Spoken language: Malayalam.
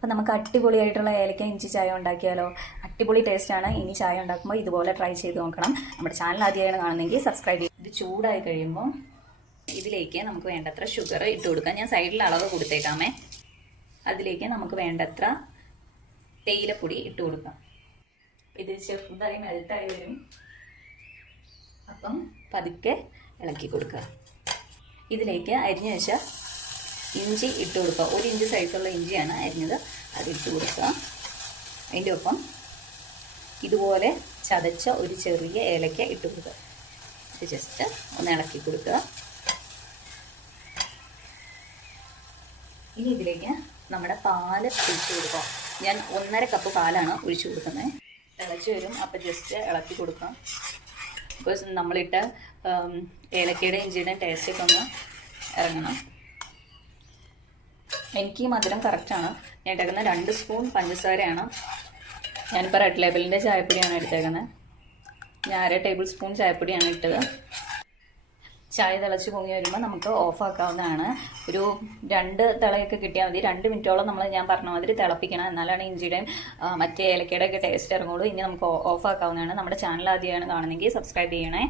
അപ്പോൾ നമുക്ക് അടിപൊളിയായിട്ടുള്ള ഏലക്ക ഇഞ്ചി ചായ ഉണ്ടാക്കിയാലോ? അടിപൊളി ടേസ്റ്റാണ്. ഇനി ചായ ഉണ്ടാക്കുമ്പോൾ ഇതുപോലെ ട്രൈ ചെയ്ത് നോക്കണം. നമ്മുടെ ചാനൽ ആദ്യമായാണ് കാണുന്നതെങ്കിൽ സബ്സ്ക്രൈബ് ചെയ്യും. ഇത് ചൂടായി കഴിയുമ്പോൾ ഇതിലേക്ക് നമുക്ക് വേണ്ടത്ര ഷുഗർ ഇട്ട് കൊടുക്കാം. ഞാൻ സൈഡിൽ അളവ് കൊടുത്തേക്കാമേ. അതിലേക്ക് നമുക്ക് വേണ്ടത്ര തേയിലപ്പൊടി ഇട്ട് കൊടുക്കാം. ഇത് ചെറുതായി മെൽറ്റായി വരും. അപ്പം പതുക്കെ ഇളക്കി കൊടുക്കുക. ഇതിലേക്ക് അരിഞ്ഞു വെച്ച ഇഞ്ചി ഇട്ട് കൊടുക്കുക. 1 ഇഞ്ച് സൈസുള്ള ഇഞ്ചിയാണ് അരിഞ്ഞത്, അത് ഇട്ട് കൊടുക്കുക. അതിൻ്റെ ഒപ്പം ഇതുപോലെ ചതച്ച ഒരു ചെറിയ ഏലക്ക ഇട്ട് കൊടുക്കുക. ഇത് ജസ്റ്റ് ഒന്ന് ഇളക്കി കൊടുക്കുക. ഇനി ഇതിലേക്ക് നമ്മുടെ പാല് ഒഴിച്ചു കൊടുക്കുക. ഞാൻ 1.5 കപ്പ് പാലാണ് ഒഴിച്ചു കൊടുക്കുന്നത്. തിളച്ച് വരും, അപ്പം ജസ്റ്റ് ഇളക്കി കൊടുക്കാം. ബിക്കോസ് നമ്മളിട്ട ഏലക്കയുടെ ഇഞ്ചിയുടെയും ടേസ്റ്റൊക്കെ ഒന്ന് ഇറങ്ങണം. എനിക്ക് മധുരം കറക്റ്റാണ്. ഞാൻ എടുക്കുന്നത് 2 സ്പൂൺ പഞ്ചസാരയാണ്. ഞാനിപ്പോൾ റെഡ് ലേബലിൻ്റെ ചായപ്പൊടിയാണ് എടുത്തേക്കുന്നത്. ഞാൻ 1/2 ടേബിൾ സ്പൂൺ ചായപ്പൊടിയാണ് ഇട്ടത്. ചായ തിളച്ച് പൊങ്ങി വരുമ്പോൾ നമുക്ക് ഓഫാക്കാവുന്നതാണ്. ഒരു 2 തിളയൊക്കെ കിട്ടിയാൽ മതി. 2 മിനിറ്റോളം ഞാൻ പറഞ്ഞ മാതിരി തിളപ്പിക്കണം. എന്നാലാണ് ഇഞ്ചിയുടെയും മറ്റേ ഏലക്കയുടെ ഒക്കെ ടേസ്റ്റ് ഇറങ്ങുള്ളൂ. ഇനി നമുക്ക് ഓഫാക്കാവുന്നതാണ്. നമ്മുടെ ചാനൽ ആദ്യമാണ് കാണുന്നെങ്കിൽ സബ്സ്ക്രൈബ് ചെയ്യണേ.